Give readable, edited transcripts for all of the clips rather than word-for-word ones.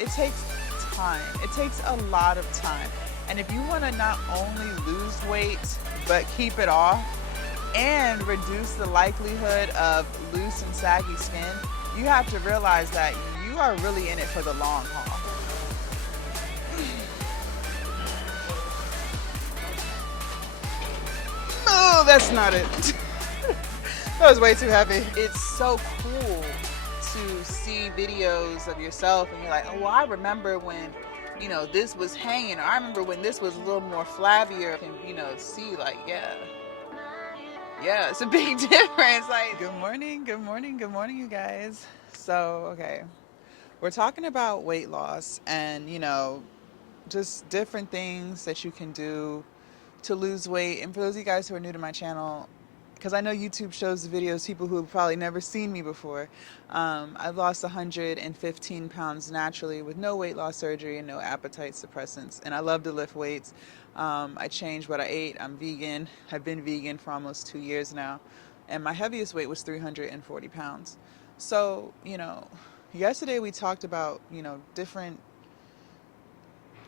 it takes time. It takes a lot of time. And if you want to not only lose weight, but keep it off and reduce the likelihood of loose and saggy skin, you have to realize that you are really in it for the long haul. Oh, that's not it. That was way too heavy. It's so cool to see videos of yourself and you're like, oh, well, I remember when, this was hanging, or I remember when this was a little more flabbier. And, see, like, yeah, it's a big difference. Like, good morning, you guys. So, okay, we're talking about weight loss and, just different things that you can do to lose weight. And for those of you guys who are new to my channel, because I know YouTube shows the videos people who have probably never seen me before. I've lost 115 pounds naturally with no weight loss surgery and no appetite suppressants. And I love to lift weights. I changed what I ate. I'm vegan. I've been vegan for almost 2 years now. And my heaviest weight was 340 pounds. So, yesterday we talked about, different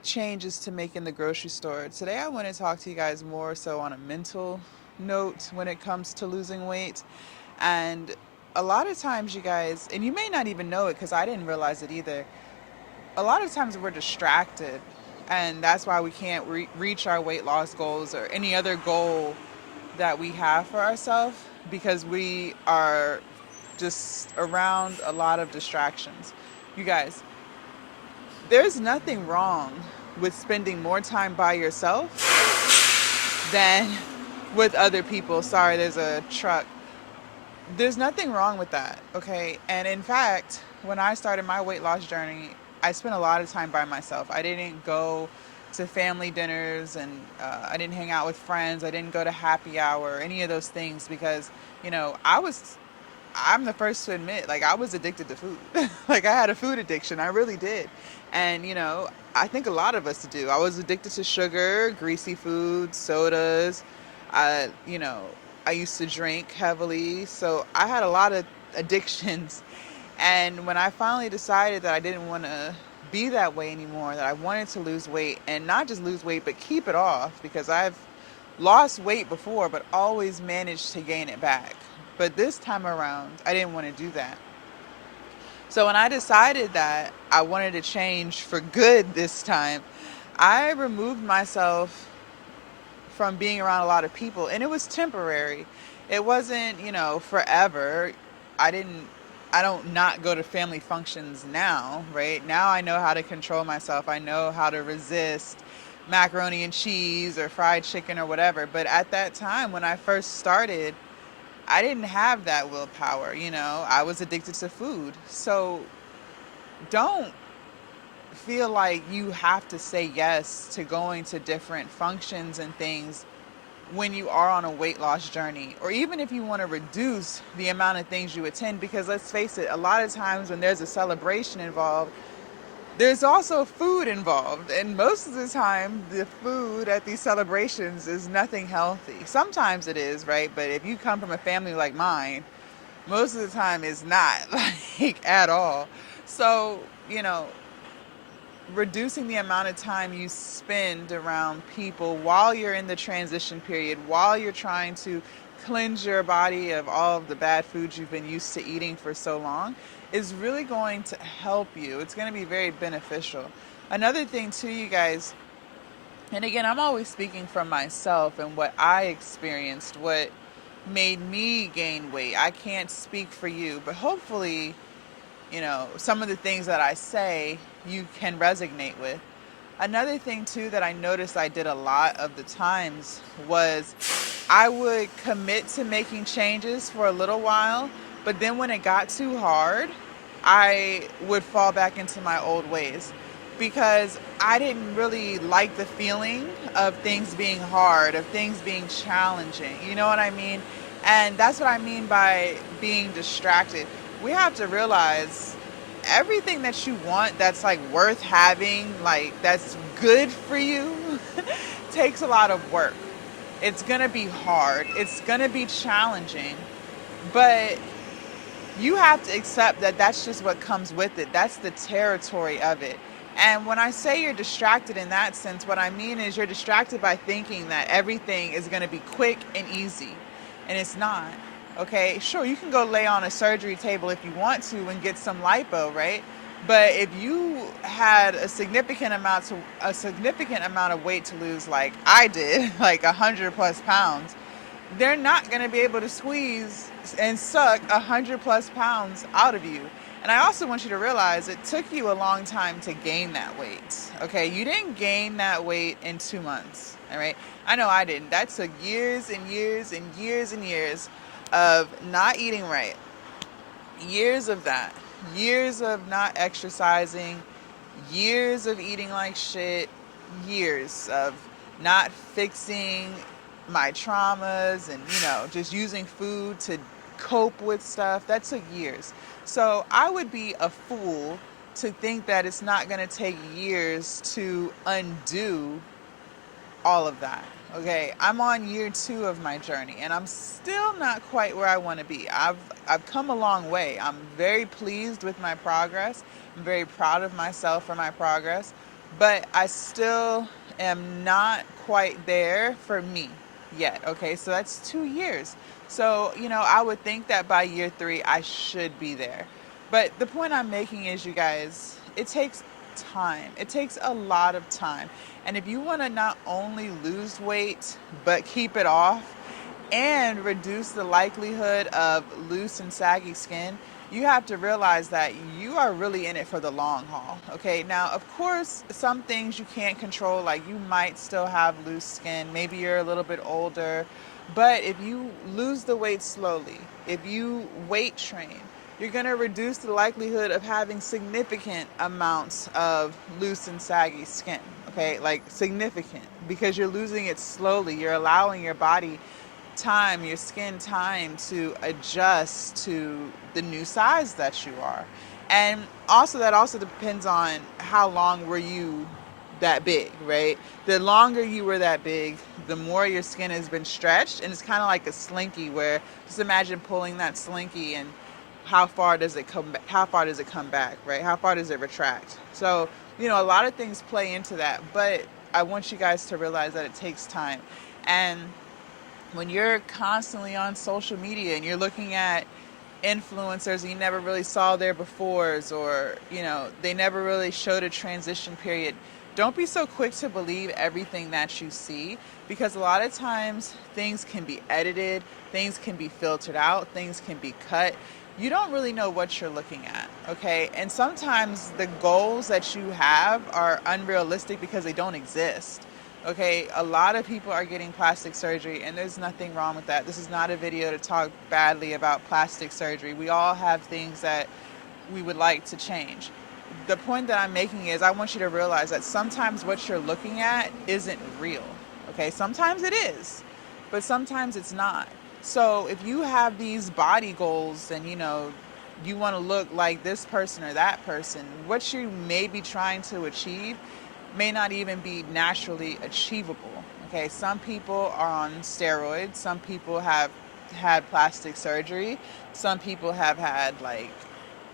changes to make in the grocery store. Today I want to talk to you guys more so on a mental note when it comes to losing weight. And a lot of times, you guys, and you may not even know it because I didn't realize it either, a lot of times we're distracted, and that's why we can't reach our weight loss goals or any other goal that we have for ourselves, because we are just around a lot of distractions. You guys, there's nothing wrong with spending more time by yourself than with other people. Sorry, there's a truck. There's nothing wrong with that, okay? And in fact, when I started my weight loss journey, I spent a lot of time by myself. I didn't go to family dinners, and I didn't hang out with friends. I didn't go to happy hour or any of those things because, I'm the first to admit, like, I was addicted to food. Like, I had a food addiction. I really did. And, I think a lot of us do. I was addicted to sugar, greasy food, sodas. I, you know, I used to drink heavily. So I had a lot of addictions. And when I finally decided that I didn't want to be that way anymore, that I wanted to lose weight, and not just lose weight, but keep it off, because I've lost weight before, but always managed to gain it back. But this time around, I didn't want to do that. So when I decided that I wanted to change for good this time, I removed myself from being around a lot of people, and it was temporary. It wasn't, forever. I don't not go to family functions now, right? Now I know how to control myself. I know how to resist macaroni and cheese or fried chicken or whatever. But at that time, when I first started, I didn't have that willpower, I was addicted to food. So don't feel like you have to say yes to going to different functions and things when you are on a weight loss journey, or even if you want to reduce the amount of things you attend, because let's face it, a lot of times when there's a celebration involved, there's also food involved, and most of the time the food at these celebrations is nothing healthy. Sometimes it is, right? But if you come from a family like mine, most of the time it's not, like, at all. So, reducing the amount of time you spend around people while you're in the transition period, while you're trying to cleanse your body of all of the bad foods you've been used to eating for so long, is really going to help you. It's going to be very beneficial. Another thing too, you guys, and again, I'm always speaking from myself and what I experienced, what made me gain weight. I can't speak for you, but hopefully, some of the things that I say you can resonate with. Another thing too that I noticed I did a lot of the times was I would commit to making changes for a little while, but then when it got too hard, I would fall back into my old ways, because I didn't really like the feeling of things being hard, of things being challenging. You know what I mean? And that's what I mean by being distracted. We have to realize everything that you want that's like worth having, like that's good for you, takes a lot of work. It's going to be hard. It's going to be challenging. But You have to accept that that's just what comes with it. That's the territory of it. And when I say you're distracted in that sense, what I mean is you're distracted by thinking that everything is going to be quick and easy. And it's not. Okay, sure, you can go lay on a surgery table if you want to and get some lipo, right? But if you had a significant amount of weight to lose, like I did, like 100 plus pounds, they're not going to be able to squeeze and suck 100 plus pounds out of you. And I also want you to realize it took you a long time to gain that weight. Okay, you didn't gain that weight in 2 months. All right, I know I didn't. That took years and years and years and years of not eating right, years of that, years of not exercising, years of eating like shit, years of not fixing my traumas and, just using food to cope with stuff. That took years. So I would be a fool to think that it's not going to take years to undo all of that. Okay, I'm on year 2 of my journey and I'm still not quite where I want to be. I've come a long way. I'm very pleased with my progress. I'm very proud of myself for my progress, but I still am not quite there for me yet. Okay, so that's 2 years. So, I would think that by year 3 I should be there. But the point I'm making is, you guys, it takes time. It takes a lot of time. And if you want to not only lose weight, but keep it off and reduce the likelihood of loose and saggy skin, you have to realize that you are really in it for the long haul. Okay, now, of course, some things you can't control, like you might still have loose skin, maybe you're a little bit older, but if you lose the weight slowly, if you weight train, you're going to reduce the likelihood of having significant amounts of loose and saggy skin. Okay, like significant, because you're losing it slowly. You're allowing your body time, your skin time to adjust to the new size that you are. And also, that also depends on how long were you that big, right? The longer you were that big, the more your skin has been stretched, and it's kind of like a slinky, where just imagine pulling that slinky and how far does it come back? How far does it come back, right? How far does it retract? So, a lot of things play into that, but I want you guys to realize that it takes time. And when you're constantly on social media and you're looking at influencers and you never really saw their befores, or they never really showed a transition period, don't be so quick to believe everything that you see, because a lot of times things can be edited, things can be filtered out, things can be cut. You don't really know what you're looking at. Okay, and sometimes the goals that you have are unrealistic because they don't exist. Okay, a lot of people are getting plastic surgery, and there's nothing wrong with that. This is not a video to talk badly about plastic surgery. We all have things that we would like to change. The point that I'm making is, I want you to realize that sometimes what you're looking at isn't real. Okay, sometimes it is, but sometimes it's not. So if you have these body goals and you want to look like this person or that person, what you may be trying to achieve may not even be naturally achievable. Okay, some people are on steroids, some people have had plastic surgery, some people have had like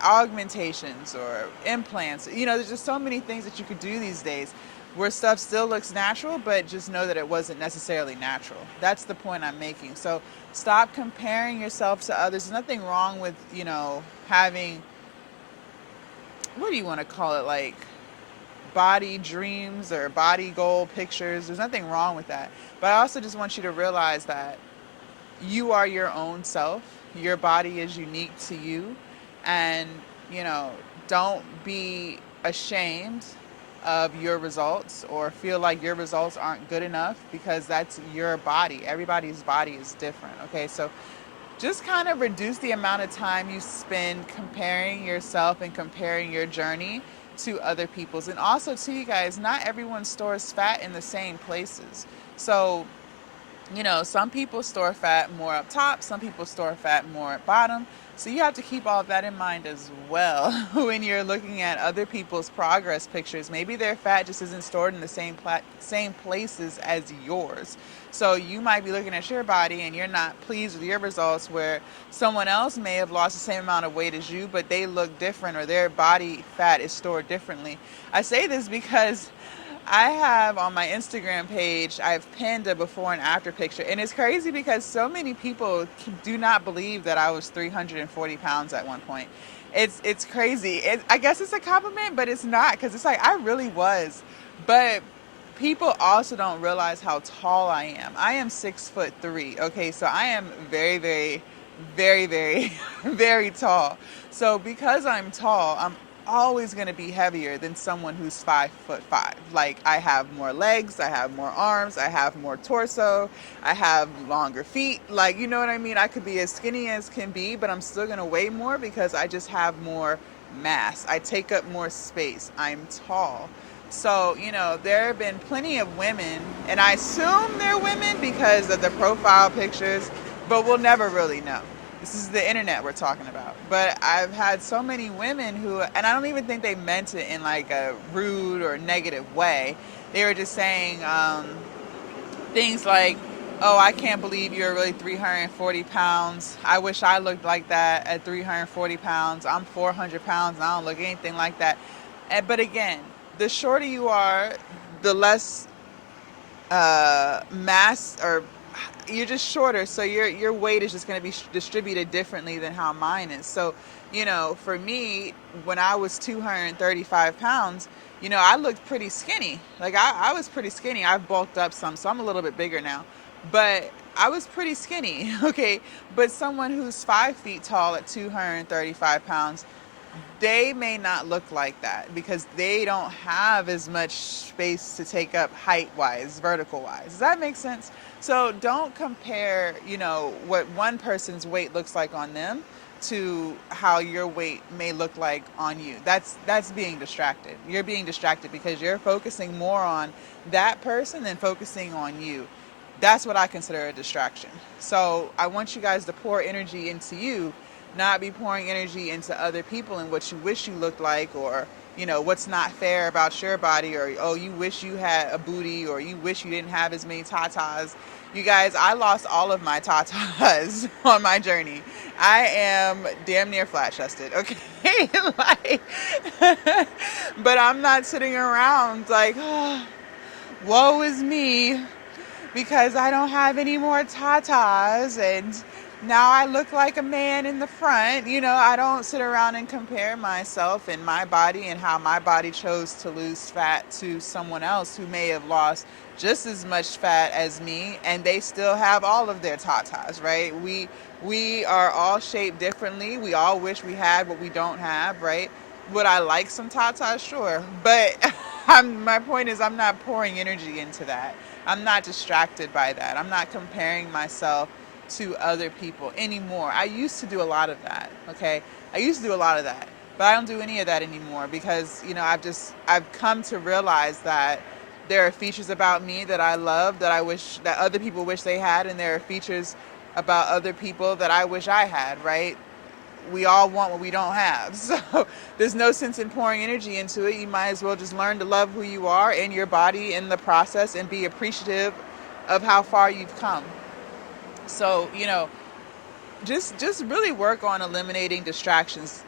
augmentations or implants. There's just so many things that you could do these days where stuff still looks natural, but just know that it wasn't necessarily natural. That's the point I'm making. So stop comparing yourself to others. There's nothing wrong with, having, what do you want to call it, like body dreams or body goal pictures. There's nothing wrong with that. But I also just want you to realize that you are your own self. Your body is unique to you. And, don't be ashamed of your results or feel like your results aren't good enough, because that's your body. Everybody's body is different. Okay, so just kind of reduce the amount of time you spend comparing yourself and comparing your journey to other people's. And also, to you guys, not everyone stores fat in the same places. So, some people store fat more up top, some people store fat more at bottom, So you have to keep all of that in mind as well when you're looking at other people's progress pictures. Maybe their fat just isn't stored in the same places as yours. So you might be looking at your body and you're not pleased with your results, where someone else may have lost the same amount of weight as you, but they look different, or their body fat is stored differently. I say this because I have on my Instagram page, I've pinned a before and after picture. And it's crazy because so many people do not believe that I was 340 pounds at one point. It's crazy. I guess it's a compliment, but it's not, because it's like I really was. But people also don't realize how tall I am. I am 6'3". Okay, so I am very, very, very, very, very tall. So because I'm tall, I'm always going to be heavier than someone who's 5'5". Like, I have more legs, I have more arms, I have more torso, I have longer feet. Like, you know what I mean? I could be as skinny as can be, but I'm still going to weigh more because I just have more mass. I take up more space. I'm tall. So, there have been plenty of women, and I assume they're women because of the profile pictures, but we'll never really know. This is the internet we're talking about. But I've had so many women who, and I don't even think they meant it in like a rude or negative way. They were just saying things like, oh, I can't believe you're really 340 pounds. I wish I looked like that at 340 pounds. I'm 400 pounds and I don't look anything like that. But again, the shorter you are, the less mass, or you're just shorter, so your weight is just going to be distributed differently than how mine is. So, for me, when I was 235 pounds, I looked pretty skinny. Like, I was pretty skinny. I've bulked up some, so I'm a little bit bigger now. But I was pretty skinny, okay? But someone who's 5 feet tall at 235 pounds, they may not look like that because they don't have as much space to take up height wise, vertical wise. Does that make sense? So don't compare, what one person's weight looks like on them to how your weight may look like on you. That's being distracted. You're being distracted because you're focusing more on that person than focusing on you. That's what I consider a distraction. So I want you guys to pour energy into you, not be pouring energy into other people and what you wish you looked like, or what's not fair about your body, or oh, you wish you had a booty, or you wish you didn't have as many tatas. You guys, I lost all of my tatas on my journey. I am damn near flat chested, okay? Like, but I'm not sitting around like, oh, woe is me, because I don't have any more tatas and now I look like a man in the front. I don't sit around and compare myself and my body and how my body chose to lose fat to someone else who may have lost just as much fat as me and they still have all of their tatas, right? We are all shaped differently. We all wish we had what we don't have, right? Would I like some tatas? Sure. But my point is, I'm not pouring energy into that. I'm not distracted by that. I'm not comparing myself to other people anymore. I used to do a lot of that, okay? I used to do a lot of that. But I don't do any of that anymore because, I've come to realize that there are features about me that I love, that I wish that other people wish they had, and there are features about other people that I wish I had, right? We all want what we don't have. So there's no sense in pouring energy into it. You might as well just learn to love who you are and your body in the process and be appreciative of how far you've come. So, just really work on eliminating distractions.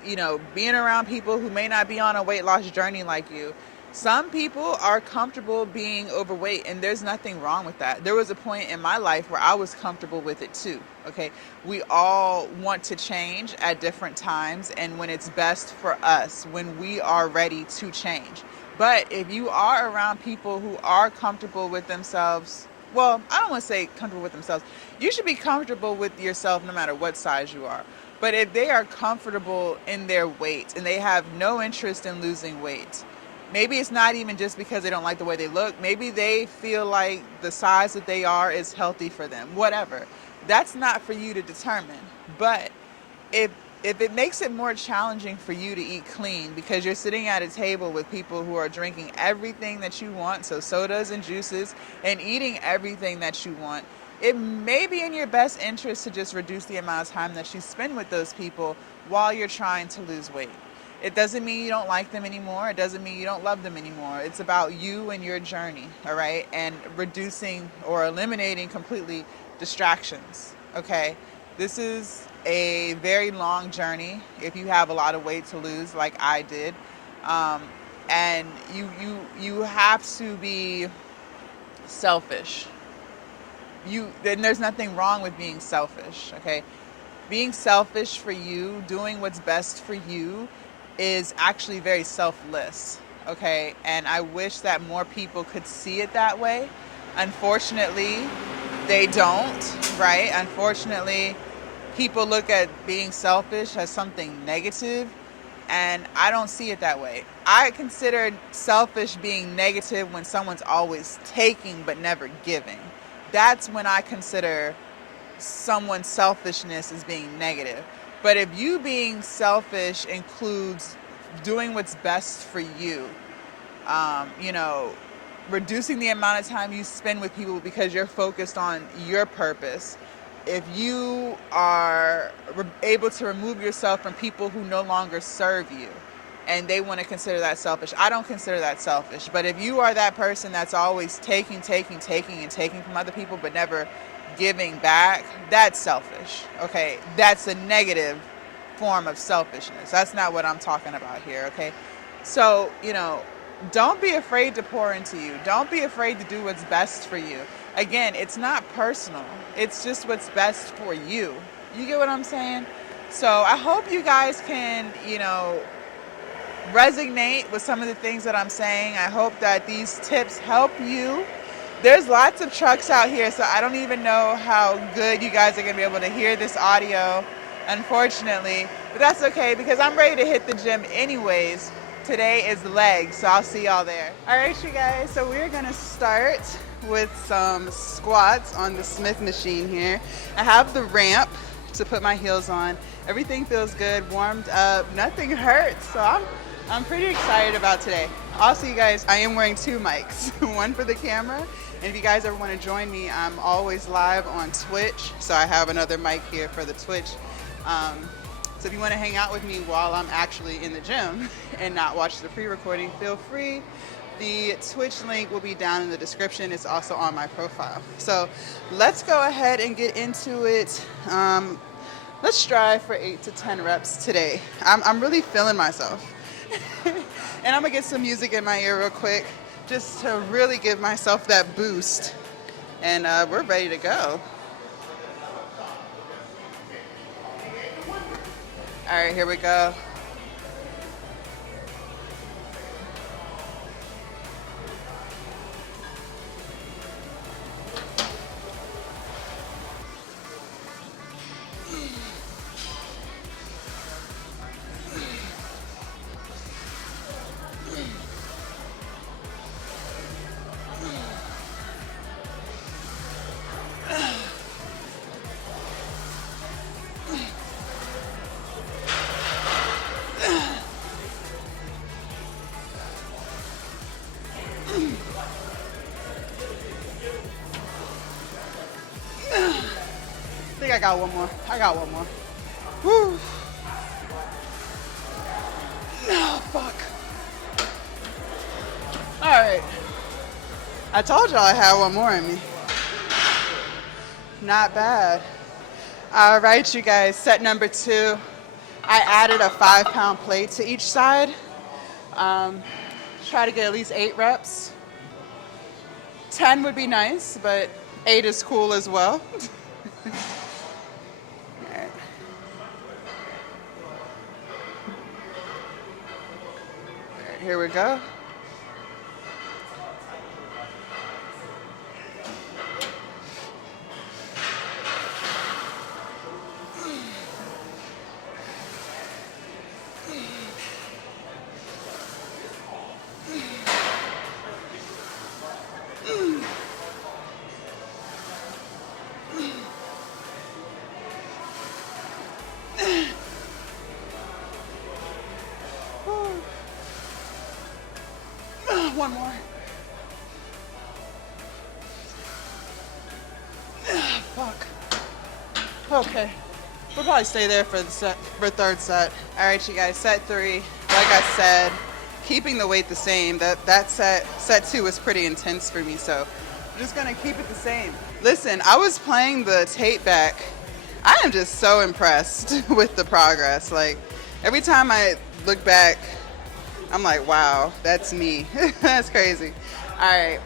Being around people who may not be on a weight loss journey like you. Some people are comfortable being overweight, and there's nothing wrong with that. There was a point in my life where I was comfortable with it too, okay? We all want to change at different times and when it's best for us, when we are ready to change. But if you are around people who are comfortable with themselves, well, I don't want to say comfortable with themselves. You should be comfortable with yourself no matter what size you are. But if they are comfortable in their weight and they have no interest in losing weight, maybe it's not even just because they don't like the way they look. Maybe they feel like the size that they are is healthy for them. Whatever. That's not for you to determine. But if it makes it more challenging for you to eat clean because you're sitting at a table with people who are drinking everything that you want, so sodas and juices, and eating everything that you want, it may be in your best interest to just reduce the amount of time that you spend with those people while you're trying to lose weight. It doesn't mean you don't like them anymore. It doesn't mean you don't love them anymore. It's about you and your journey, all right? And reducing or eliminating completely distractions, okay? This is a very long journey if you have a lot of weight to lose like I did. Um, and you have to be selfish. Then there's nothing wrong with being selfish, okay? Being selfish for you, doing what's best for you is actually very selfless, okay? And I wish that more people could see it that way. Unfortunately, they don't, right? Unfortunately, people look at being selfish as something negative, and I don't see it that way. I consider selfish being negative when someone's always taking but never giving. That's when I consider someone's selfishness as being negative. But if you being selfish includes doing what's best for you, you know, reducing the amount of time you spend with people because you're focused on your purpose, if you are able to remove yourself from people who no longer serve you and they want to consider that selfish, I don't consider that selfish. But if you are that person that's always taking and taking from other people but never giving back, that's selfish, okay? That's a negative form of selfishness. That's not what I'm talking about here, okay? So, you know, don't be afraid to pour into you. Don't be afraid to do what's best for you. Again, it's not personal. It's just what's best for you. You get what I'm saying? So I hope you guys can, you know, resonate with some of the things that I'm saying. I hope that these tips help you. There's lots of trucks out here, so I don't even know how good you guys are going to be able to hear this audio, unfortunately. But that's okay, because I'm ready to hit the gym anyways. Today is legs, so I'll see y'all there. All right, you guys, so we're going to start with some squats on the Smith machine here. I have the ramp to put my heels on. Everything feels good, warmed up, nothing hurts, so I'm pretty excited about today. Also, you guys, I am wearing two mics, one for the camera, and if you guys ever want to join me, I'm always live on Twitch, so I have another mic here for the Twitch. So if you want to hang out with me while I'm actually in the gym and not watch the pre-recording, feel free. The Twitch link will be down in the description. It's also on my profile. So let's go ahead and get into it. Let's strive for 8 to 10 reps today. I'm really feeling myself. And I'm gonna get some music in my ear real quick just to really give myself that boost. And we're ready to go. All right, here we go. I think I got one more. Woo. Oh, fuck. All right. I told y'all I had one more in me. Not bad. All right, you guys, set number 2. I added a 5-pound plate to each side. Try to get at least 8 reps. 10 would be nice, but 8 is cool as well. Alright. Alright, here we go. One more. Fuck. Okay. We'll probably stay there for the third set. All right, you guys, set 3. Like I said, keeping the weight the same. That set 2 was pretty intense for me, so I'm just gonna keep it the same. Listen, I was playing the tape back. I am just so impressed with the progress. Like, every time I look back, I'm like, wow, that's me. That's crazy. All right,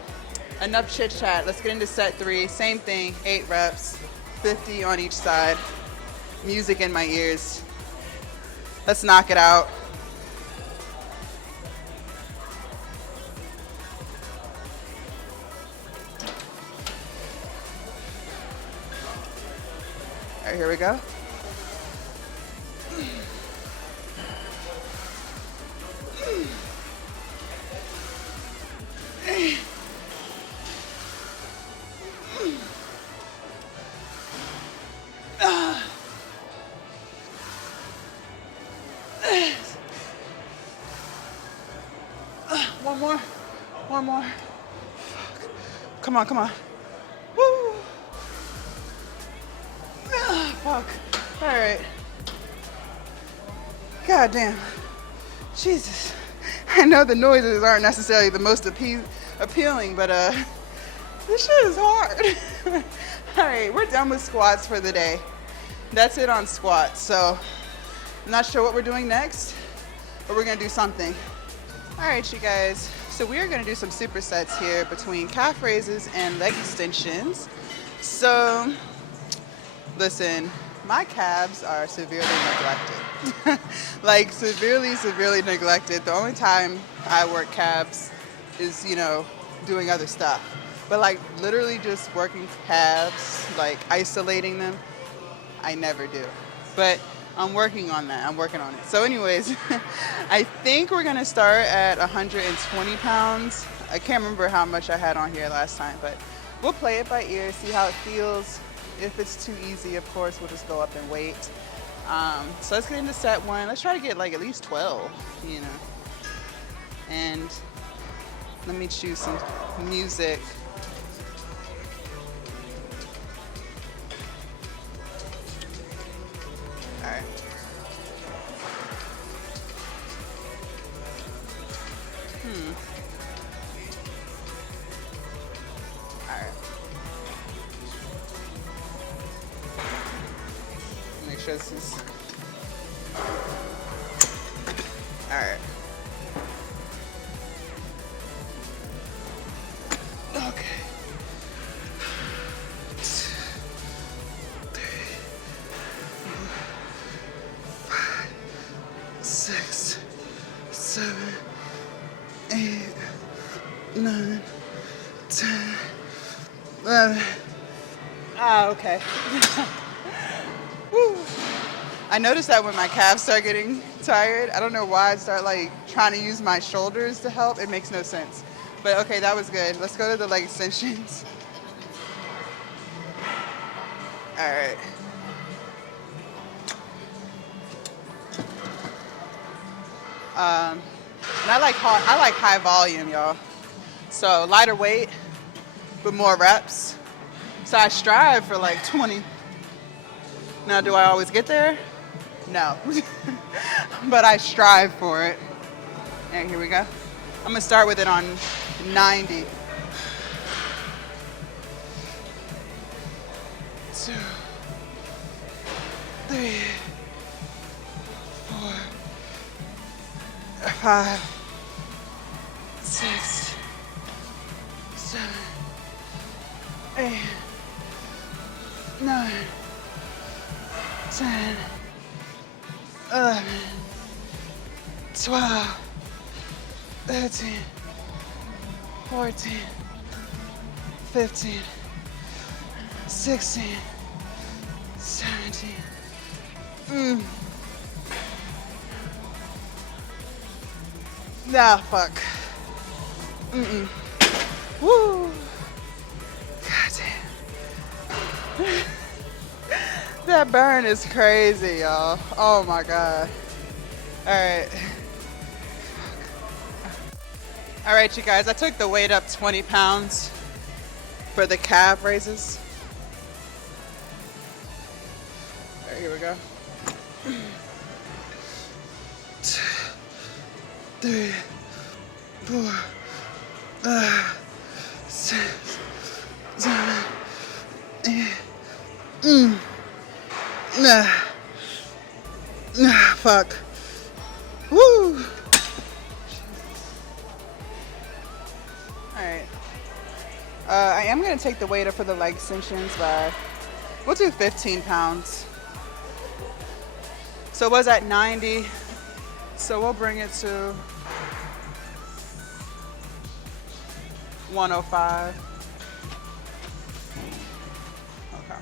enough chit chat. Let's get into set 3. Same thing, 8 reps, 50 on each side. Music in my ears. Let's knock it out. All right, here we go. One more. Come on. Woo. Fuck. All right. God damn. Jesus. I know the noises aren't necessarily the most appealing, but this shit is hard. All right, we're done with squats for the day. That's it on squats. So I'm not sure what we're doing next, but we're gonna do something. All right, you guys. So we are gonna do some supersets here between calf raises and leg extensions. So listen, my calves are severely neglected. Like severely neglected. The only time I work calves is, doing other stuff. But like literally just working calves, like isolating them, I never do. But I'm working on that. I'm working on it. So anyways, I think we're going to start at 120 pounds. I can't remember how much I had on here last time, but we'll play it by ear, see how it feels. If it's too easy, of course, we'll just go up in weight. So let's get into set 1. Let's try to get like at least 12, And let me choose some music. All right. All right. Make sure this is. All right. Okay. 6, 7, 8, 9, 10, 11. Okay. Woo. I noticed that when my calves start getting tired, I don't know why I start like trying to use my shoulders to help. It makes no sense. But okay, that was good. Let's go to the leg extensions. All right. And I like high volume, y'all. So lighter weight, but more reps. So I strive for like 20. Now, do I always get there? No. But I strive for it. All right, here we go. I'm gonna start with it on 90. 2, 3, 4, 5, 6, 7, 8, 9, 10, 11, 12, 13, 14, 15, 16, 17. Nah, fuck. Woo. God damn. That burn is crazy, y'all. Oh my God. All right. All right, you guys, I took the weight up 20 pounds for the calf raises. right, here we go. 3, 4, 6, 7, 8. Fuck. Woo. Alright. I am going to take the weight up for the leg extensions, but we'll do 15 pounds. So it was at 90. So we'll bring it to 105. Okay.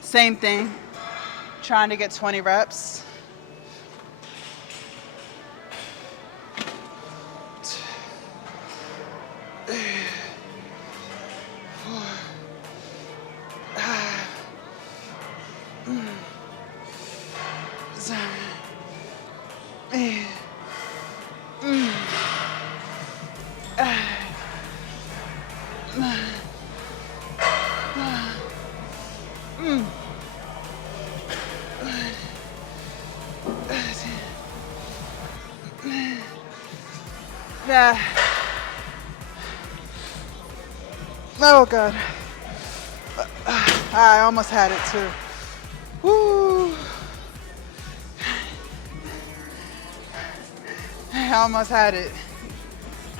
Same thing. Trying to get 20 reps. Oh God. I almost had it too. Woo. I almost had it.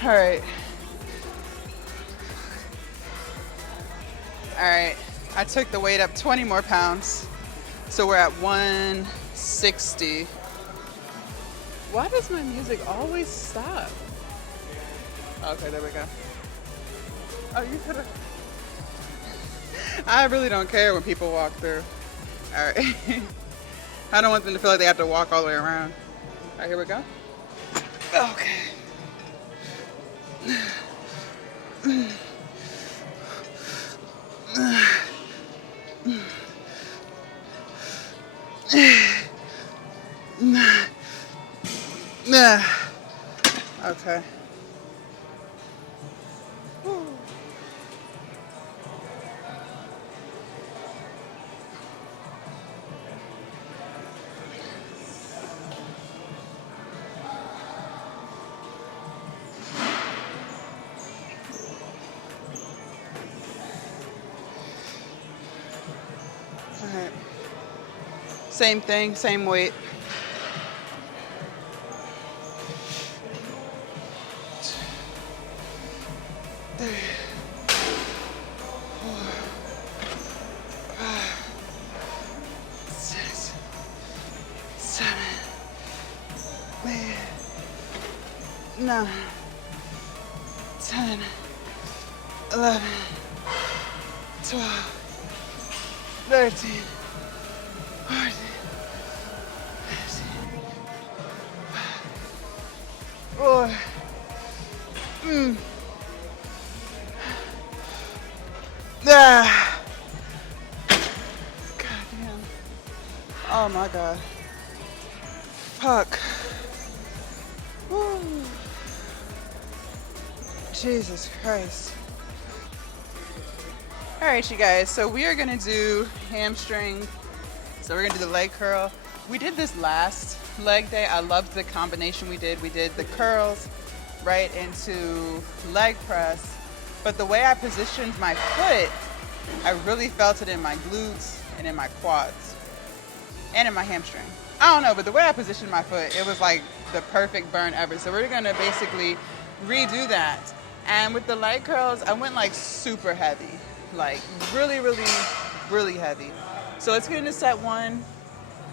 All right. All right. I took the weight up 20 more pounds. So we're at 160. Why does my music always stop? Okay, there we go. Oh, you could have. I really don't care when people walk through. All right. I don't want them to feel like they have to walk all the way around. All right, here we go. Okay. Okay. Alright. Same thing, same weight. Nine, 10, 11, 12, 13, 14, 15, 4. God damn. Oh my God. Fuck. Woo. Jesus Christ. All right, you guys, so we are gonna do hamstring. So we're gonna do the leg curl. We did this last leg day. I loved the combination we did. We did the curls right into leg press. But the way I positioned my foot, I really felt it in my glutes and in my quads and in my hamstring. I don't know, but the way I positioned my foot, it was like the perfect burn ever. So we're gonna basically redo that. And with the leg curls, I went like super heavy, like really, really, really heavy. So let's get into set one.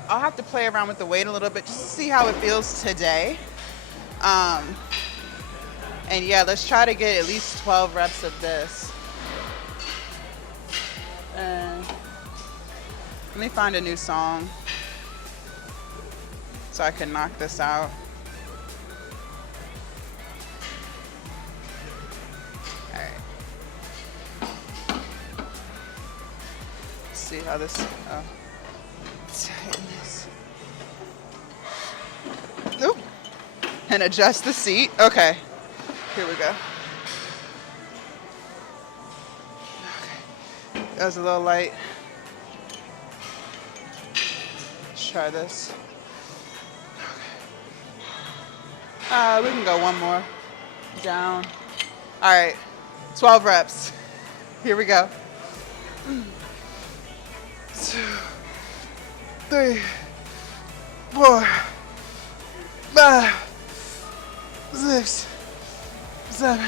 I'll have to play around with the weight a little bit just to see how it feels today. And yeah, let's try to get at least 12 reps of this. And let me find a new song so I can knock this out. See how this, tighten this. Nope. And adjust the seat. Okay, here we go. Okay. That was a little light. Let's try this. We can go one more. Down. All right, 12 reps. Here we go. 2, 3, 4, 5, 6, 7,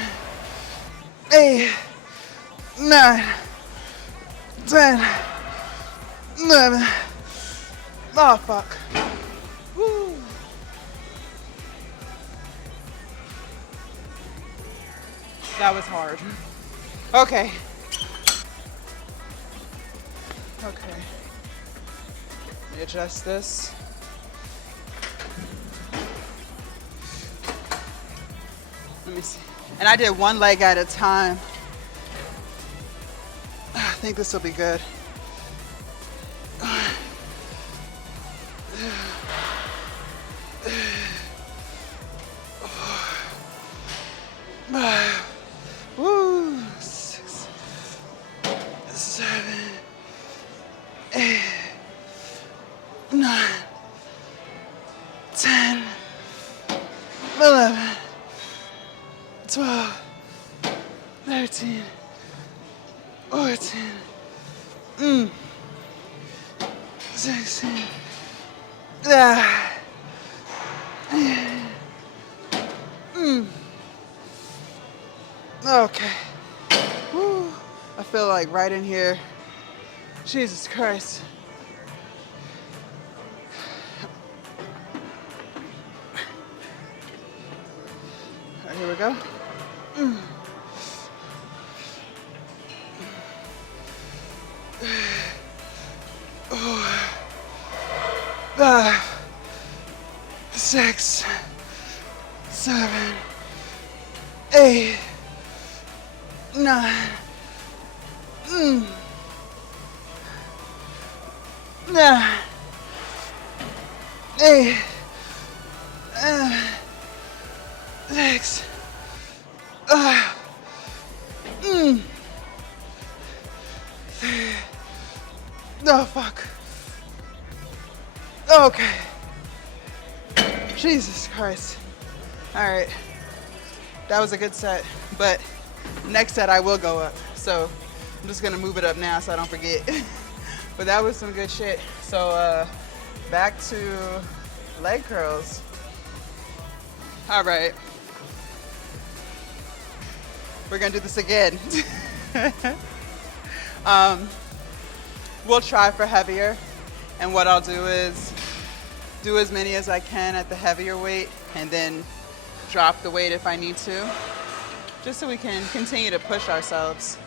8, 9, 10, 11. Oh, fuck. Woo. That was hard. Okay. Okay. Let me adjust this. Let me see. And I did one leg at a time. I think this will be good. Woo! 6, 7, 8, 9, 10, 11, 12, 13, 14, 16. Okay. Woo. I feel like right in here. Jesus Christ. All right, here we go. 5, 6, 7, 8, 9, 8, 6, oh fuck. Okay. Jesus Christ. All right. That was a good set, but next set I will go up. So I'm just gonna move it up now so I don't forget. But that was some good shit. So back to leg curls. All right. We're gonna do this again. We'll try for heavier. And what I'll do is do as many as I can at the heavier weight and then drop the weight if I need to, just so we can continue to push ourselves.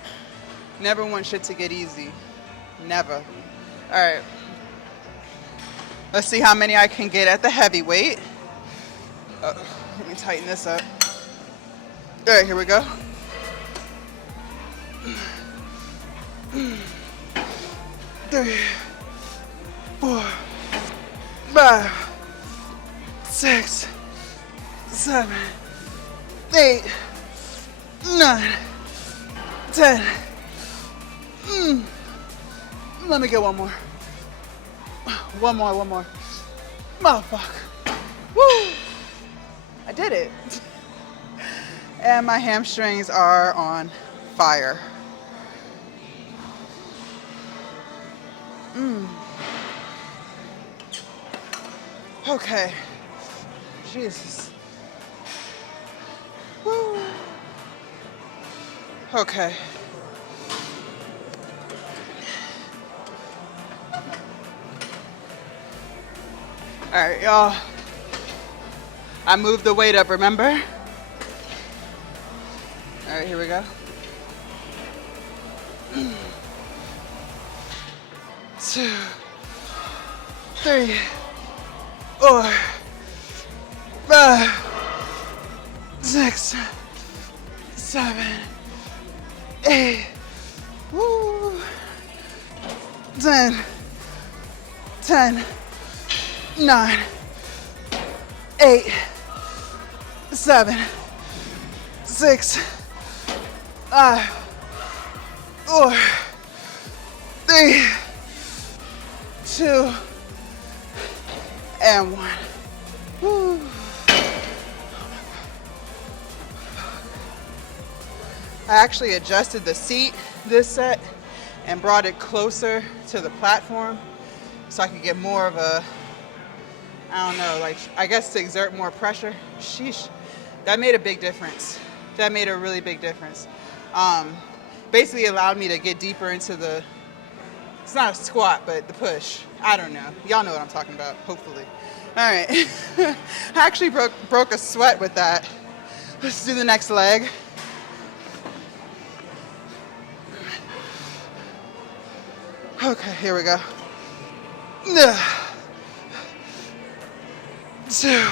Never want shit to get easy. Never. All right. Let's see how many I can get at the heavy weight. Let me tighten this up. All right, here we go. 3, 4, 5, 6, 7, 8, 9, 10. Let me get one more. One more. Motherfucker. Woo! I did it. And my hamstrings are on fire. Okay. Jesus. Woo. Okay. All right, y'all. I moved the weight up, remember? All right, here we go. 2, 3, 4, 5, 6, 7, 8, 10, 9, 8, 7, 6, 5, 4, 3, 2, and 1. Woo. I actually adjusted the seat this set and brought it closer to the platform so I could get more of a, I don't know, like, I guess to exert more pressure. Sheesh. That made a big difference. That made a really big difference. Basically allowed me to get deeper into the, it's not a squat, but the push. I don't know. Y'all know what I'm talking about, hopefully. All right. I actually broke a sweat with that. Let's do the next leg. Okay, here we go. 2,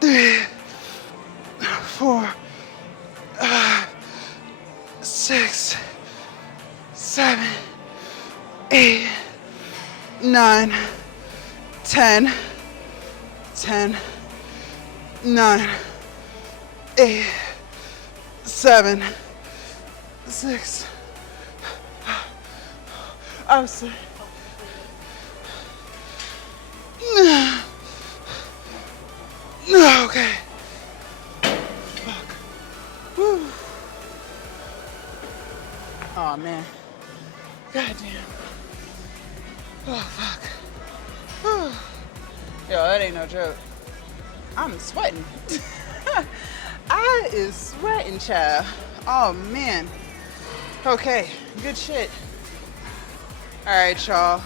3, 4, 6, 7, 8, 9, 10, 9, 8, 7, 6. I'm sorry. No, okay. Fuck. Whew. Oh man. Goddamn. Oh fuck. Whew. Yo, that ain't no joke. I'm sweating. I is sweating, child. Oh man. Okay, good shit. All right, y'all.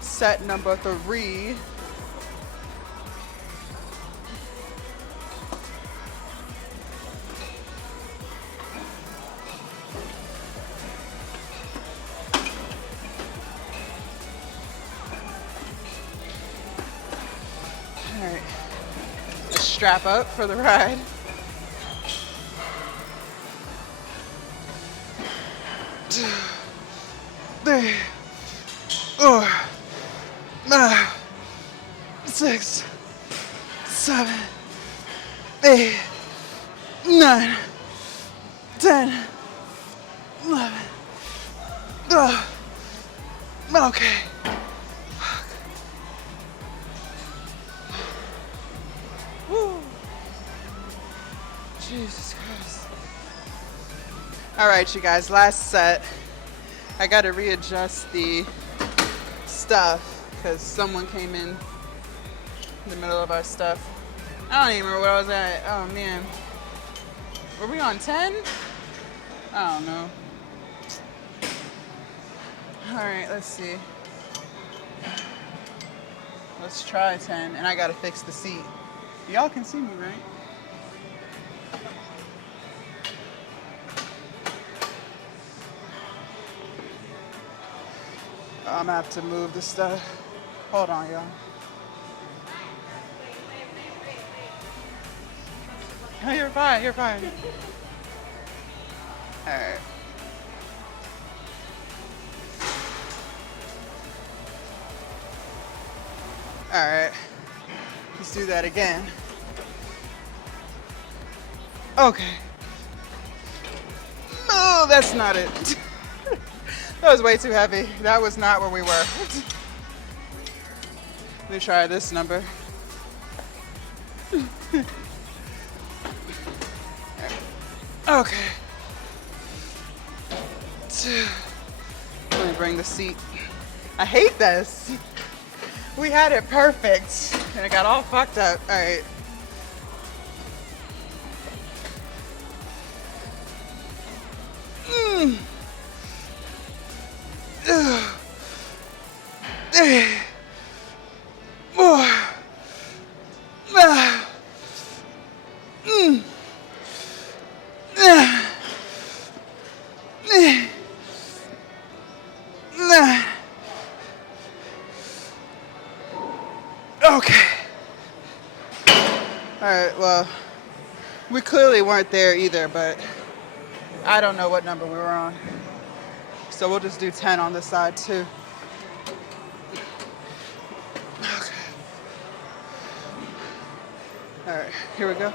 Set number 3. All right. Let's strap up for the ride. 2, 3, 4, 5, 6, 7, 8, 9, 10, 11. Okay. Woo. Jesus Christ. All right, you guys, last set. I got to readjust the stuff because someone came in the middle of our stuff. I don't even remember where I was at. Oh man. Were we on 10? I don't know. All right, let's see. Let's try 10, and I gotta fix the seat. Y'all can see me, right? I'm gonna have to move the stuff. Hold on, y'all. Oh, you're fine, you're fine. All right. All right, let's do that again. Okay. No, that's not it. That was way too heavy. That was not where we were. Let me try this number. Okay. 2. Let me bring the seat. I hate this. We had it perfect, and it got all fucked up. All right. Okay. All right, well, we clearly weren't there either, but I don't know what number we were on. So we'll just do 10 on this side too. Okay. All right, here we go.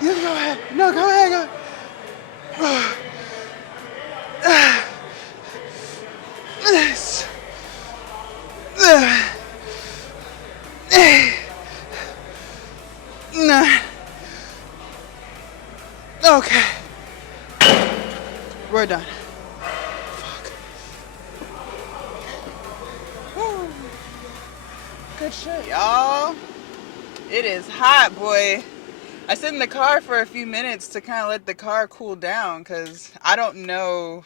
You go ahead. No, go ahead. Go. This. Nah. Okay. We're done. Fuck. Woo. Good shit, y'all. It is hot, boy. I sit in the car for a few minutes to kind of let the car cool down because I don't know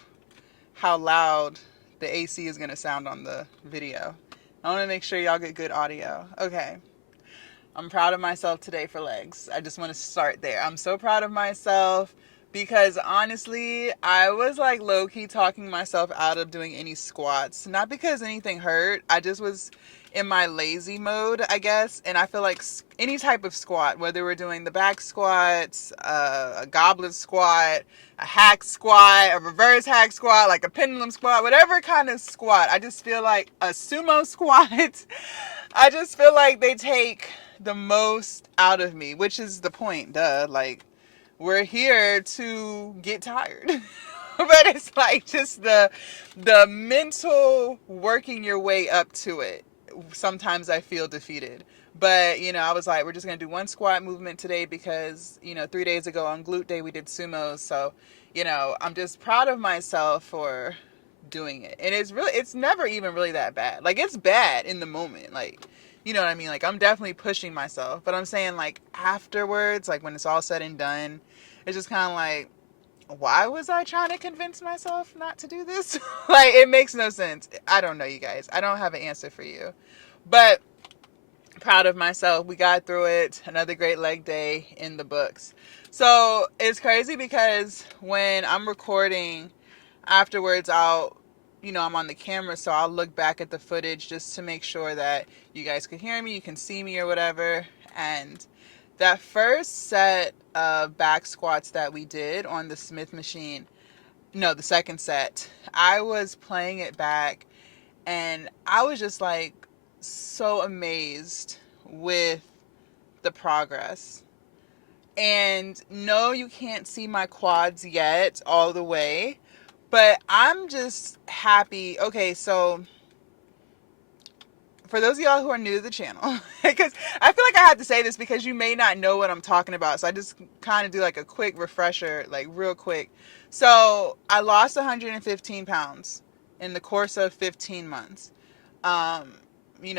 how loud the AC is going to sound on the video. I want to make sure y'all get good audio. Okay. I'm proud of myself today for legs. I just want to start there. I'm so proud of myself because honestly, I was like low-key talking myself out of doing any squats. Not because anything hurt. I just was in my lazy mode, I guess. And I feel like any type of squat, whether we're doing the back squats, a goblet squat, a hack squat, a reverse hack squat, like a pendulum squat, whatever kind of squat, I just feel like a sumo squat. I just feel like they take the most out of me, which is the point, duh. Like, we're here to get tired. But it's like just the mental working your way up to it. Sometimes I feel defeated. But, I was like, we're just going to do one squat movement today because, 3 days ago on glute day we did sumos. So, I'm just proud of myself for doing it. And it's never even really that bad. Like, it's bad in the moment. Like, you know what I mean? Like, I'm definitely pushing myself. But I'm saying, like, afterwards, like, when it's all said and done, it's just kind of like, why was I trying to convince myself not to do this? Like, it makes no sense. I don't know, you guys. I don't have an answer for you. But proud of myself. We got through it. Another great leg day in the books. So it's crazy because when I'm recording afterwards, I'm on the camera, so I'll look back at the footage just to make sure that you guys can hear me, you can see me or whatever. And that first set of back squats that we did on the Smith machine, no, the second set, I was playing it back and I was just like so amazed with the progress. And no, you can't see my quads yet all the way, but I'm just happy. Okay, so for those of y'all who are new to the channel, because I feel like I have to say this because you may not know what I'm talking about, so I just kind of do like a quick refresher, like real quick. So I lost 115 pounds in the course of 15 months.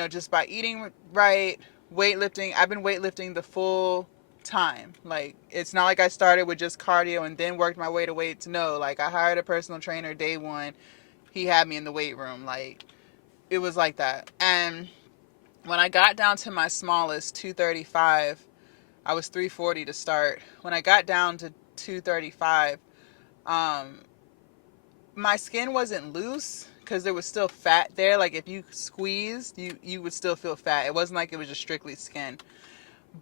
Just by eating right, weightlifting. I've been weightlifting the full time. Like, it's not like I started with just cardio and then worked my way to weights. No, like, I hired a personal trainer day one. He had me in the weight room. Like, it was like that. And when I got down to my smallest, 235, I was 340 to start. When I got down to 235, my skin wasn't loose because there was still fat there. Like, if you squeezed, you would still feel fat. It wasn't like it was just strictly skin.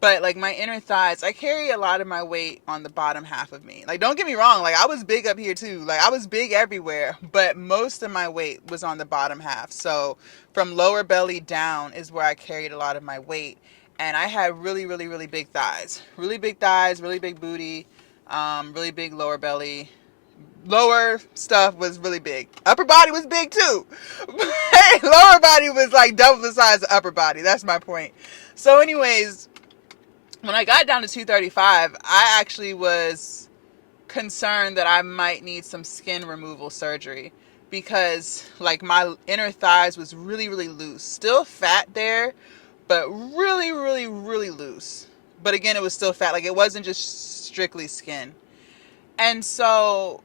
But, like, my inner thighs, I carry a lot of my weight on the bottom half of me. Like, don't get me wrong. Like, I was big up here, too. Like, I was big everywhere. But most of my weight was on the bottom half. So, from lower belly down is where I carried a lot of my weight. And I had really, really, really big thighs. Really big thighs, really big booty, really big lower belly. Lower stuff was really big. Upper body was big, too. But lower body was, like, double the size of upper body. That's my point. So, anyways, when I got down to 235, I actually was concerned that I might need some skin removal surgery because, like, my inner thighs was really, really loose. Still fat there, but really, really, really loose. But again, it was still fat. Like, it wasn't just strictly skin. And so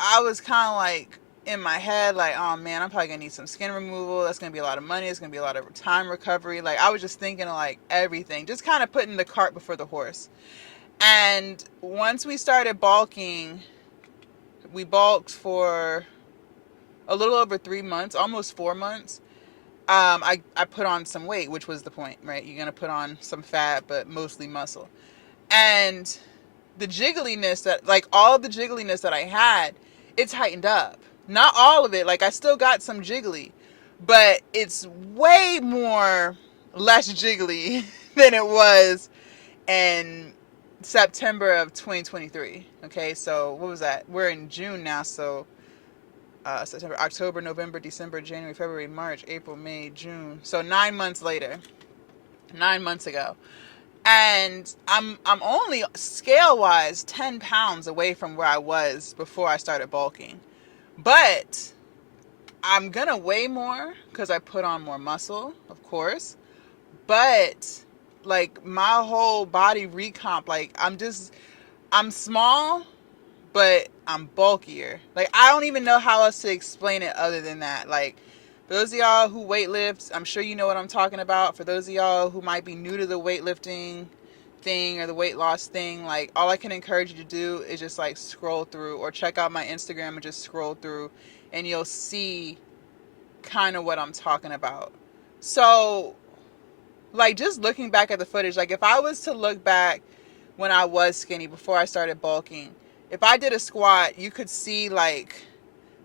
I was kind of like in my head, like, oh man, I'm probably gonna need some skin removal. That's gonna be a lot of money. It's gonna be a lot of time recovery. Like, I was just thinking of like everything, just kind of putting the cart before the horse. And once we started bulking, we bulked for a little over 3 months, almost 4 months. I put on some weight, which was the point, right? You're gonna put on some fat, but mostly muscle. And the jiggliness all the jiggliness that I had, it's heightened up. Not all of it. Like, I still got some jiggly, but it's less jiggly than it was in September of 2023. Okay, so what was that? We're in June now, so September, October, November, December, January, February, March, April, May, June. So 9 months later, 9 months ago, and I'm only scale wise 10 pounds away from where I was before I started bulking, but I'm gonna weigh more because I put on more muscle, of course. But like my whole body recomp, like I'm small, but I'm bulkier. Like I don't even know how else to explain it other than that. Like for those of y'all who weightlift, I'm sure you know what I'm talking about. For those of y'all who might be new to the weightlifting thing or the weight loss thing, like all I can encourage you to do is just like scroll through or check out my Instagram and just scroll through and you'll see kind of what I'm talking about. So, like just looking back at the footage, like if I was to look back when I was skinny before I started bulking, if I did a squat, you could see like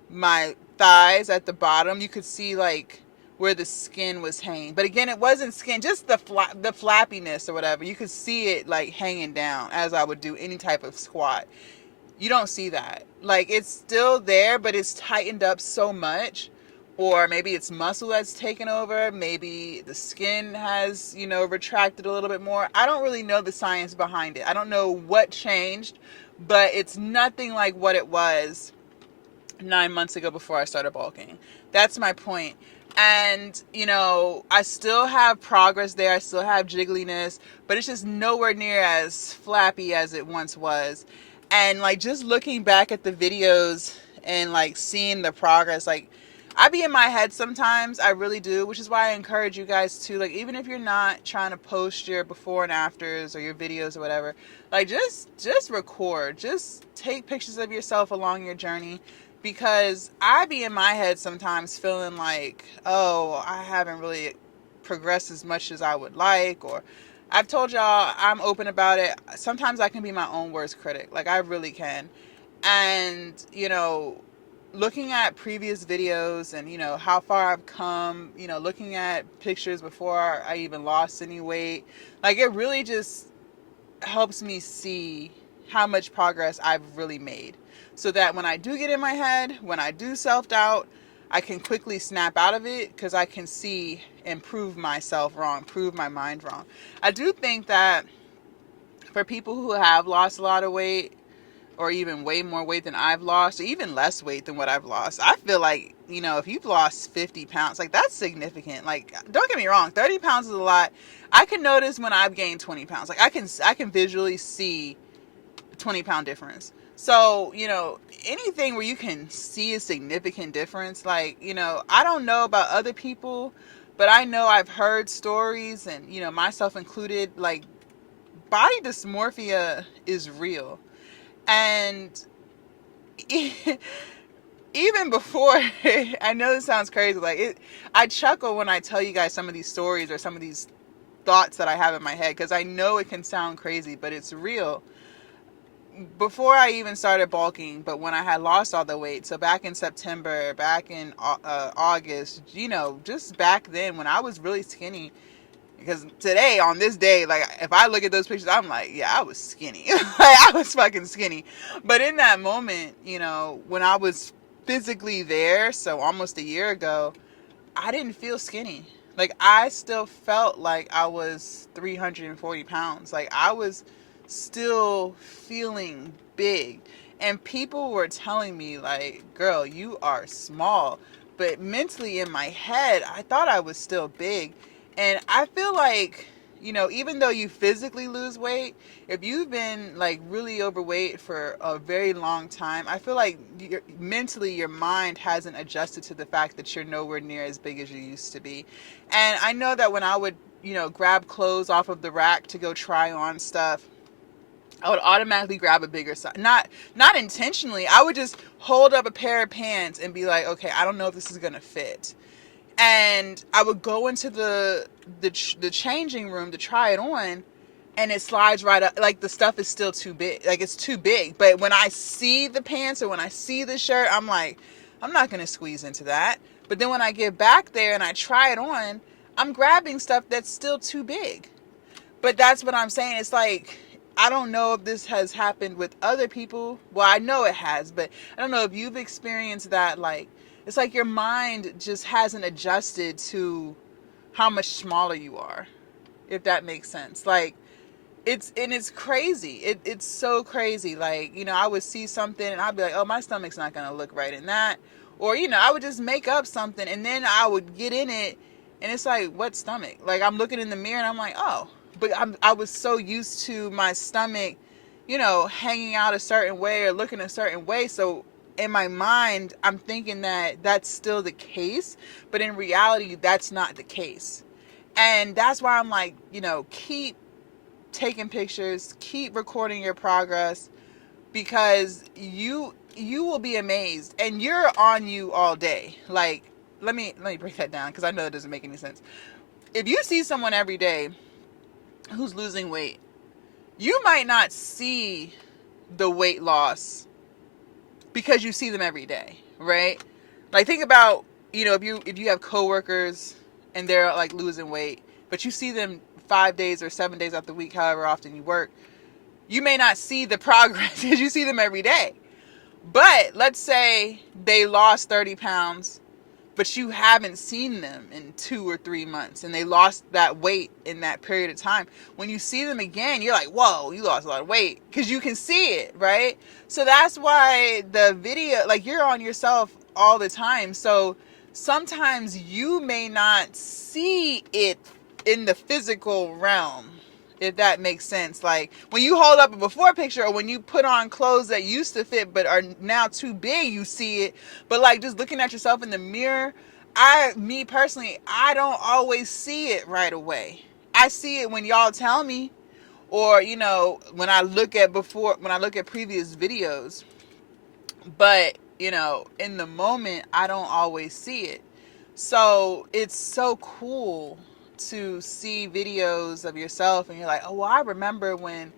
my thighs at the bottom. You could see like where the skin was hanging. But again, it wasn't skin, just the flappiness or whatever. You could see it like hanging down as I would do any type of squat. You don't see that. Like it's still there, but it's tightened up so much. Or maybe it's muscle that's taken over. Maybe the skin has, retracted a little bit more. I don't really know the science behind it. I don't know what changed, but it's nothing like what it was 9 months ago before I started bulking. That's my point. And, I still have progress there. I still have jiggliness, but it's just nowhere near as flappy as it once was. And like just looking back at the videos and like seeing the progress, like I be in my head sometimes, I really do, which is why I encourage you guys to, like, even if you're not trying to post your before and afters or your videos or whatever, like just record, just take pictures of yourself along your journey, because I be in my head sometimes feeling like, oh, I haven't really progressed as much as I would like, or I've told y'all I'm open about it. Sometimes I can be my own worst critic, like I really can. And looking at previous videos and how far I've come, looking at pictures before I even lost any weight, like it really just helps me see how much progress I've really made, so that when I do get in my head, when I do self-doubt, I can quickly snap out of it, because I can see and prove myself wrong, prove my mind wrong. I do think that for people who have lost a lot of weight, or even way more weight than I've lost, or even less weight than what I've lost, I feel like, if you've lost 50 pounds, like that's significant. Like, don't get me wrong, 30 pounds is a lot. I can notice when I've gained 20 pounds. Like I can visually see a 20-pound difference. So, anything where you can see a significant difference, like, I don't know about other people, but I know I've heard stories, and, myself included, like, body dysmorphia is real. And even before, I know this sounds crazy, like I chuckle when I tell you guys some of these stories or some of these thoughts that I have in my head, because I know it can sound crazy, but it's real. Before I even started bulking, but when I had lost all the weight, so back in September, back in August, just back then when I was really skinny, because today, on this day, like, if I look at those pictures, I'm like, yeah, I was skinny. Like, I was fucking skinny. But in that moment, when I was physically there, so almost a year ago, I didn't feel skinny. Like, I still felt like I was 340 pounds. Like, I was still feeling big. And people were telling me, like, girl, you are small. But mentally in my head, I thought I was still big. And I feel like, even though you physically lose weight, if you've been like really overweight for a very long time, I feel like mentally your mind hasn't adjusted to the fact that you're nowhere near as big as you used to be. And I know that when I would, grab clothes off of the rack to go try on stuff, I would automatically grab a bigger size. Not intentionally. I would just hold up a pair of pants and be like, okay, I don't know if this is gonna fit. And I would go into the changing room to try it on, and it slides right up. Like, the stuff is still too big. Like, it's too big. But when I see the pants or when I see the shirt, I'm like, I'm not gonna squeeze into that. But then when I get back there and I try it on, I'm grabbing stuff that's still too big. But that's what I'm saying. It's like, I don't know if this has happened with other people. Well, I know it has, but I don't know if you've experienced that. Like, it's like your mind just hasn't adjusted to how much smaller you are, if that makes sense. Like, it's crazy. It's so crazy. Like, I would see something and I'd be like, oh, my stomach's not gonna look right in that. Or, I would just make up something and then I would get in it and it's like, what stomach? Like, I'm looking in the mirror and I'm like, oh. But I was so used to my stomach, hanging out a certain way or looking a certain way. So in my mind, I'm thinking that that's still the case. But in reality, that's not the case. And that's why I'm like, keep taking pictures, keep recording your progress, because you will be amazed, and you're on you all day. Like, let me break that down because I know it doesn't make any sense. If you see someone every day who's losing weight, you might not see the weight loss because you see them every day, right? Like, think about, if you have coworkers and they're like losing weight, but you see them 5 days or 7 days out the week, however often you work, you may not see the progress because you see them every day. But let's say they lost 30 pounds, but you haven't seen them in 2 or 3 months and they lost that weight in that period of time. When you see them again, you're like, whoa, you lost a lot of weight, because you can see it, right? So that's why the video, like, you're on yourself all the time. So sometimes you may not see it in the physical realm, if that makes sense. Like, when you hold up a before picture, or when you put on clothes that used to fit but are now too big, you see it. But like, just looking at yourself in the mirror, me personally, I don't always see it right away. I see it when y'all tell me, or when I look at previous videos. But in the moment, I don't always see it. So it's so cool to see videos of yourself and you're like, oh, well, I remember when,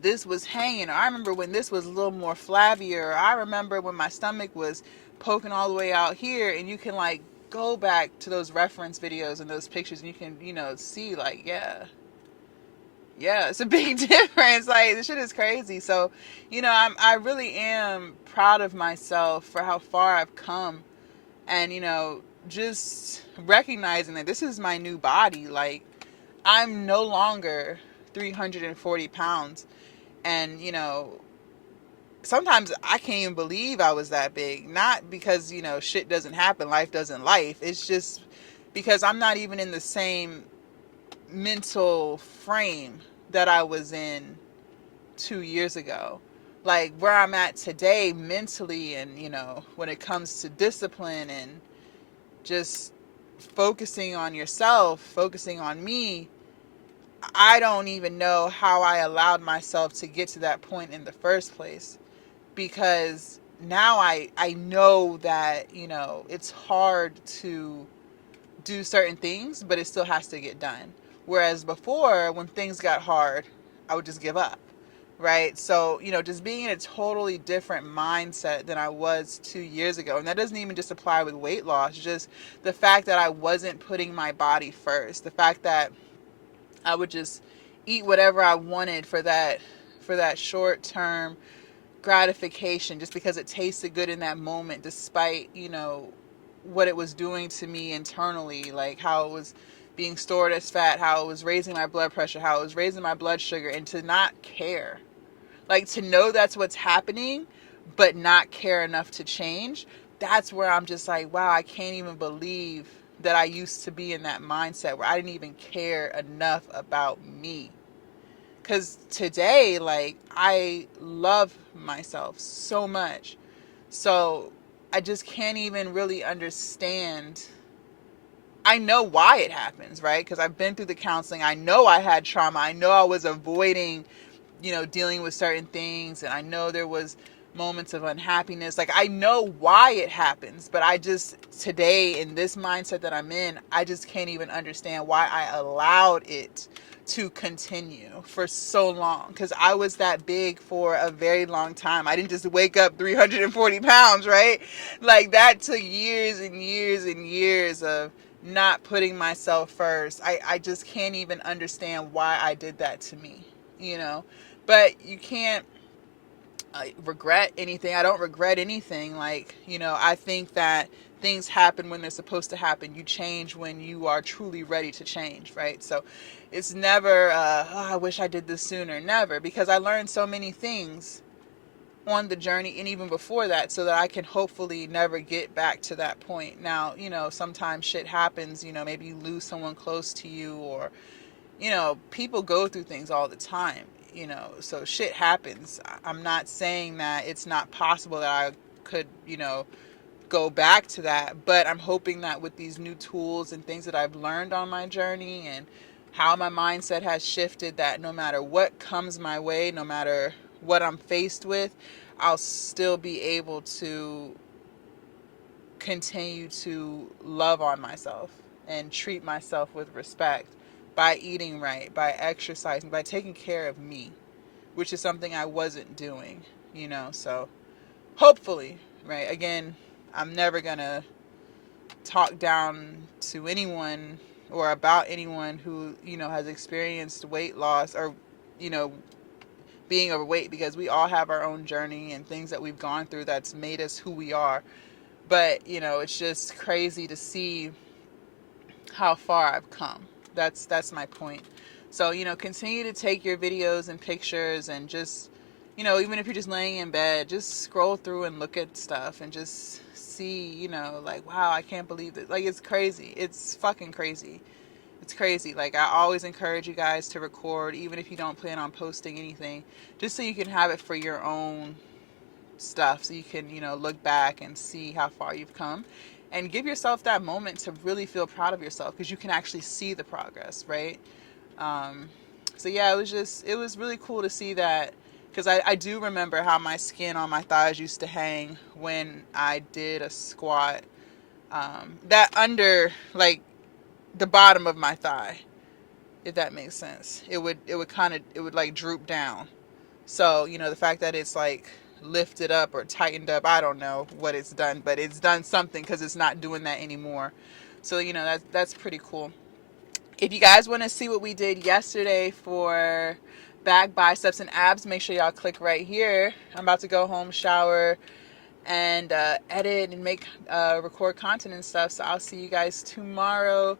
this was hanging, or I remember when this was a little more flabbier, or I remember when my stomach was poking all the way out here. And you can, like, go back to those reference videos and those pictures and you can, see, like, yeah, it's a big difference. Like, this shit is crazy. So, I really am proud of myself for how far I've come. And, just recognizing that this is my new body. Like, I'm no longer 340 pounds. And, sometimes I can't even believe I was that big. Not because, shit doesn't happen, life doesn't life. It's just because I'm not even in the same mental frame that I was in 2 years ago. Like, where I'm at today mentally, and, when it comes to discipline and just focusing on yourself, focusing on me, I don't even know how I allowed myself to get to that point in the first place. Because now I know that, it's hard to do certain things, but it still has to get done. Whereas before, when things got hard, I would just give up. Right? So, just being in a totally different mindset than I was 2 years ago. And that doesn't even just apply with weight loss, just the fact that I wasn't putting my body first. The fact that I would just eat whatever I wanted for that short term gratification, just because it tasted good in that moment, despite, what it was doing to me internally, like how it was being stored as fat, how it was raising my blood pressure, how it was raising my blood sugar, and to not care. Like, to know that's what's happening, but not care enough to change. That's where I'm just like, wow, I can't even believe that I used to be in that mindset where I didn't even care enough about me. Because today, like, I love myself so much. So I just can't even really understand. I know why it happens, right? Because I've been through the counseling. I know I had trauma. I know I was avoiding, dealing with certain things. And I know there was moments of unhappiness. Like, I know why it happens. But I just, today, in this mindset that I'm in, I just can't even understand why I allowed it to continue for so long. Because I was that big for a very long time. I didn't just wake up 340 pounds, right? Like, that took years and years and years of not putting myself first. I just can't even understand why I did that to me, you know? But you can't regret anything. I don't regret anything. Like, I think that things happen when they're supposed to happen. You change when you are truly ready to change, right? So it's never, oh, I wish I did this sooner. Never, because I learned so many things on the journey and even before that, so that I can hopefully never get back to that point. Now, sometimes shit happens, maybe you lose someone close to you, or people go through things all the time, so shit happens. I'm not saying that it's not possible that I could, go back to that, but I'm hoping that with these new tools and things that I've learned on my journey and how my mindset has shifted, that no matter what comes my way, no matter what I'm faced with, I'll still be able to continue to love on myself and treat myself with respect by eating right, by exercising, by taking care of me, which is something I wasn't doing, so hopefully, right? Again, I'm never going to talk down to anyone or about anyone who, has experienced weight loss or, you know, being overweight, because we all have our own journey and things that we've gone through that's made us who we are. But, it's just crazy to see how far I've come. That's my point. So, continue to take your videos and pictures and just, even if you're just laying in bed, just scroll through and look at stuff and just see, like, wow, I can't believe it. Like, it's crazy. It's fucking crazy. It's crazy. Like, I always encourage you guys to record, even if you don't plan on posting anything, just so you can have it for your own stuff, so you can, look back and see how far you've come and give yourself that moment to really feel proud of yourself, because you can actually see the progress, right? um, so yeah, it was really cool to see that, because I do remember how my skin on my thighs used to hang when I did a squat, that under, like, the bottom of my thigh, if that makes sense. It would like droop down. So, the fact that it's like lifted up or tightened up, I don't know what it's done, but it's done something, because it's not doing that anymore. So, that's pretty cool. If you guys want to see what we did yesterday for back, biceps, and abs, make sure y'all click right here. I'm about to go home, shower, and edit and record content and stuff. So I'll see you guys tomorrow,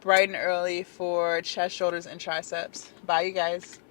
bright and early, for chest, shoulders, and triceps. Bye, you guys.